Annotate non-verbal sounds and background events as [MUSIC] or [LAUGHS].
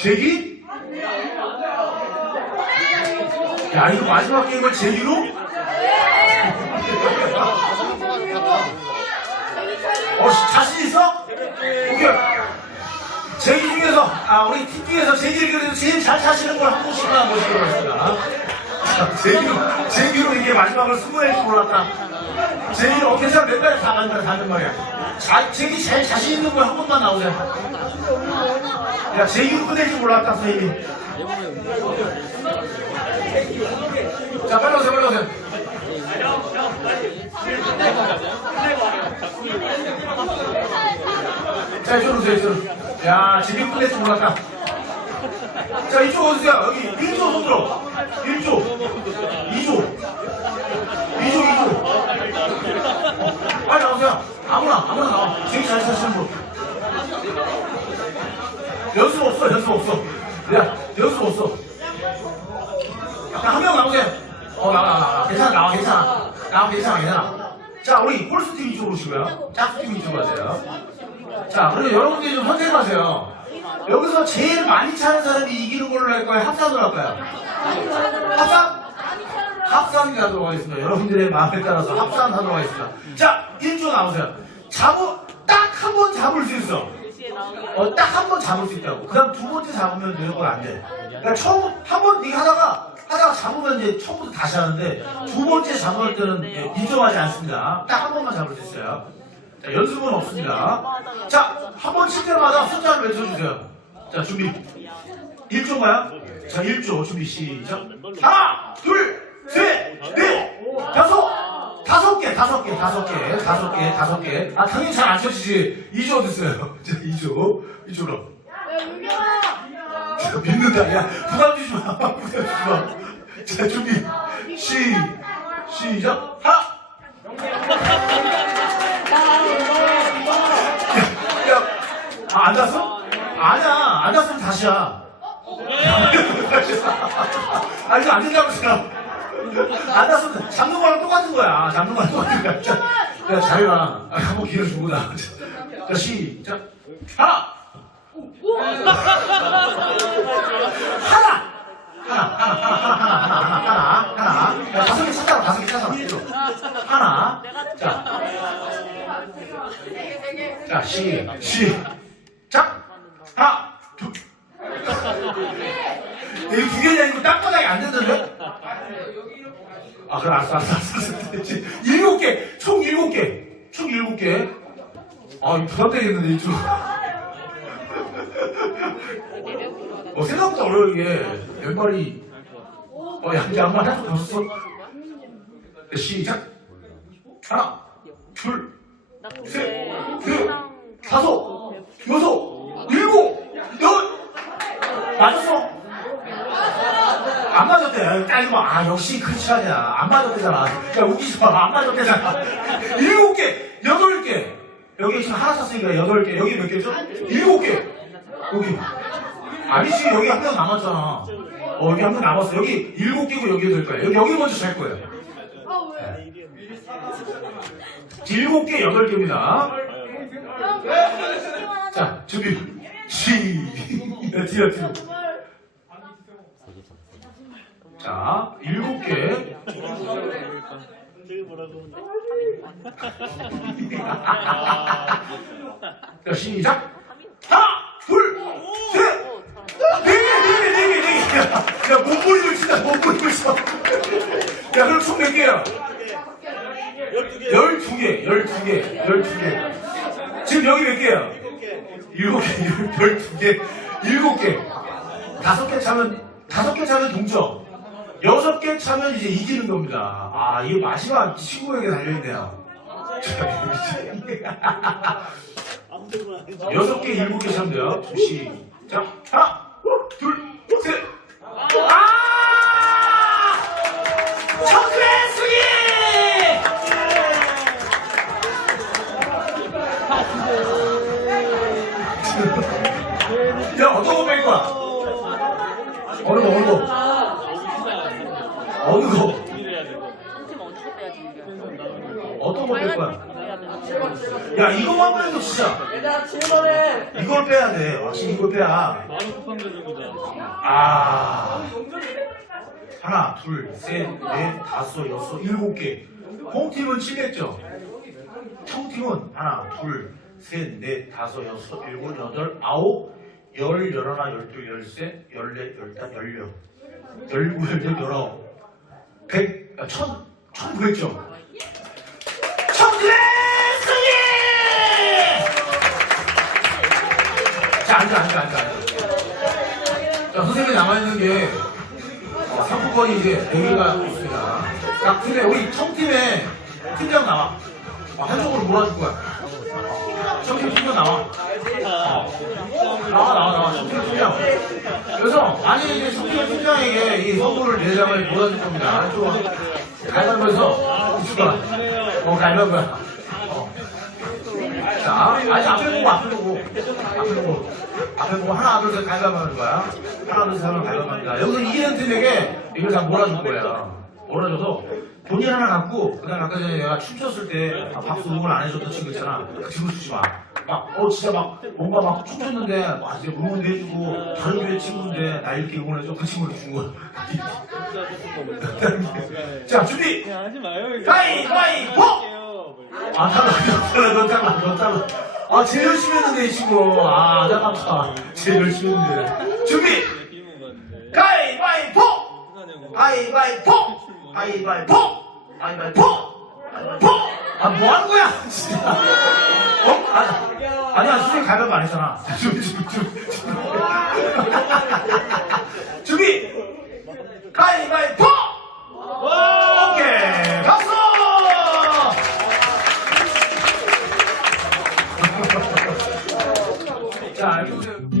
제기? 야, 이거 마지막 게임을 제기로? 어, 씨, 자신 있어? 오케이. 제기 중에서, 아, 우리 팀 중에서 제기를 그래도 제일 잘 차시는 걸 한 분씩만 모시도록 하겠습니다. 자, 제기로, 제기로 이게 마지막을 수고할 줄 몰랐다. 제기로, 어, 괜찮아. 몇 가지 다 간다, 다는 말이야. 자, 제기 제일 자신 있는 거 한 번만 나오세요. 야, 제기로 끝낼 줄 몰랐다, 선생님이. 자, 빨리 오세요, 빨리 오세요. 자, 이쪽으로 오세요, 이쪽으로. 야, 제기 끝낼 줄 몰랐다. 자, 이쪽 오세요. 여기 1조 손 들어. 1조. 2조. 2조, 2조. 빨리 나오세요. 아무나, 아무나 나와. 제기 잘 차시는 분. 연습 없어, 연습 없어. 야, 연습 없어. 한 명 나오세요. 어, 나와, 나와, 나와. 괜찮아, 나와, 괜찮아. 나와, 괜찮아, 괜찮아. 자, 우리 홀스팀 이쪽으로 오시고요. 짝팀 이쪽으로 가세요. 자, 그리고 여러분들이 좀 선택하세요. 여기서 제일 많이 차는 사람이 이기는 걸로 할 거예요? 합산으로 할까요? 합산? 합산 가도록 하겠습니다. 여러분들의 마음에 따라서 합산하도록 하겠습니다. 자, 1조 나오세요. 잡을, 딱한 번 잡을 수 있어. 어, 딱 한 번 잡을 수 있다고. 그 다음 두 번째 잡으면 건안 돼. 그러니까 처음, 한 번, 이거 하다가, 하다가 잡으면 이제 처음부터 다시 하는데, 두 번째 잡을 때는 예, 인정하지 않습니다. 딱 한 번만 잡을 수 있어요. 자, 연습은 없습니다. 자, 한 번 칠 때마다 숫자를 외쳐주세요. 자, 준비. 1조인가요? 자, 1조. 준비, 시작. 하나, 둘, 셋, 넷, 다섯, 다섯 개, 다섯 개, 다섯 개, 다섯 개, 다섯 개. 아, 당연히 잘 안 쳐지지. 2조 됐어요. [LAUGHS] 자, 2조. 2조로. 자, 믿는다. 야, 부담 주지 마. [LAUGHS] 부담 주지 마. 자, 준비. 시, 시작. 하나. 야, 야, 아, 안 닿았어? 아니야, 안 닿았으면 다시야. 아, 이거 안 된다고 생각. 안 닿았으면 잡는 거랑 똑같은 거야. 잡는 거랑 똑같은 거야. 자, 야, 자유야. 아, 한번 기회를 주고 나. 자, 시작. 하나! 하나! 하나, 하나, 하나, 하나, 하나, 하나, 하나, 하나. 야, 다섯 개 찾아라, 다섯 개 찾아라. 이리로. 하나. 자. 자, 시, 시. 자. 하나, 둘. 여기 두 개냐, 이거 땅바닥에 안 된다네? 아, 그래, 알았어, 알았어, 알았어. 일곱 개, 총 일곱 개. 총 일곱 개. 아, 부담되겠는데, 이쪽. 어, 생각보다 어려워, 이게. 왼발이. 어, 야, 이제 양말 썼어? 네, 시작. 하나, 둘, 셋, 넷, 다섯, 여섯, 일곱, 여 맞았어? 안 맞았대. 봐. 아, 역시 크리스찬이야. 안 맞았대잖아. 야, 웃기지 마. 안 맞았대잖아. 일곱 개, 여덟 개. 여기 지금 하나 샀으니까 여덟 개. 여기 몇 개죠? 일곱 개. 여기. 아니지, 여기 한 명 남았잖아. 어, 여기 한 명 남았어. 여기 일곱 개고 여기 여덟 거야. 여기, 여기 먼저 잘 거예요. 일곱 개, 여덟 개입니다. 자, 준비. 시. 야, 뒤로, 뒤로. 자, 일곱 개. 자, 시작. 하나, 둘, 셋, 네 개, 네 개, 네 개, 네 개. 야, 야, 몸부림을 치다, 몸부림을 쳐. 야, 그럼 총 몇 개야? 12개, 12개, 12개. 지금 여기 몇 개야? 7개, 12개, 7개. 다섯 개 차면, 다섯 개 차면 동점. 여섯 개 차면 이제 이기는 겁니다. 아, 이거 마지막 친구에게 달려있네요. 여섯 개, 일곱 개 차면 돼요. 시작. 하나, 둘, 셋. 아! 청크의 승리! 야, 어떤 거 뺄 거야? 어느 거, 어느 거? 어떤 거 뺄 거야? 야, 이거만 빼도 진짜. 얘들아 질문해. 이걸 빼야 돼. 확실히 이걸 빼야. 아. 하나, 둘, 셋, 넷, 다섯, 여섯, 일곱 개. 홈팀은 700점. 청팀은 하나, 둘, 셋, 넷, 다섯, 여섯, 일곱, 여덟, 아홉, 열, 열하나, 열둘, 열셋, 열넷, 열다, 열여, 열구, 열여, 열아홉, 백, 아, 천, 천구백 점. 승리! 자, 앉아, 앉아, 앉아. 자, 선생님이 남아있는 게 어, 상품권이 이제 4개가 있습니다. 자, 근데 우리 청팀의 팀장 나와. 어, 한쪽으로 몰아줄 거야. 청팀 팀장 나와. 어. 나와, 나와, 나와. 청팀 팀장. 그래서 만약에 이제 청팀 팀장에게 이 선물을 4장을 몰아줄 겁니다. 한쪽으로 가위바위보해서 줄 거야. 어, 가위바위보야. 어. 자, 아니 앞에 보고 앞에 보고 앞에 보고 앞에 보고 하나 둘셋 가위바위보 하는 거야. 하나 둘 셋 하면 가위바위보 합니다. 여기서 이기는 팀에게 이걸 다 몰아줄 거야. 몰아줘서 본인 하나 갖고 그 다음 아까 전에 내가 춤췄을 때 아, 박수 응원 안 해줬던 친구 있잖아. 그 친구 주지 마. 막, 어, 진짜 막, 뭔가 막 춤췄는데, 와, 이제 응원도 해주고, 다른 교회 친구인데, 나 이렇게 응원해줘. 그 친구를 준 거야. 자, 준비! 그냥 하지 마요. 가위바위보! 아, 탈락, 너 탈락, 너 탈락. 아, 제일 열심히 했는데, 이 친구. 아, 안타깝다. 제일 열심히 했는데. 준비! 가위바위보! 가위바위보! 가위바위보! 가위바위보! 가위바위보! 아, 뭐 하는 거야? 진짜. 어? 아니, 아니야, 선생님 가위바위보 안 했잖아. 준비, 준비, 준비. 자, 알고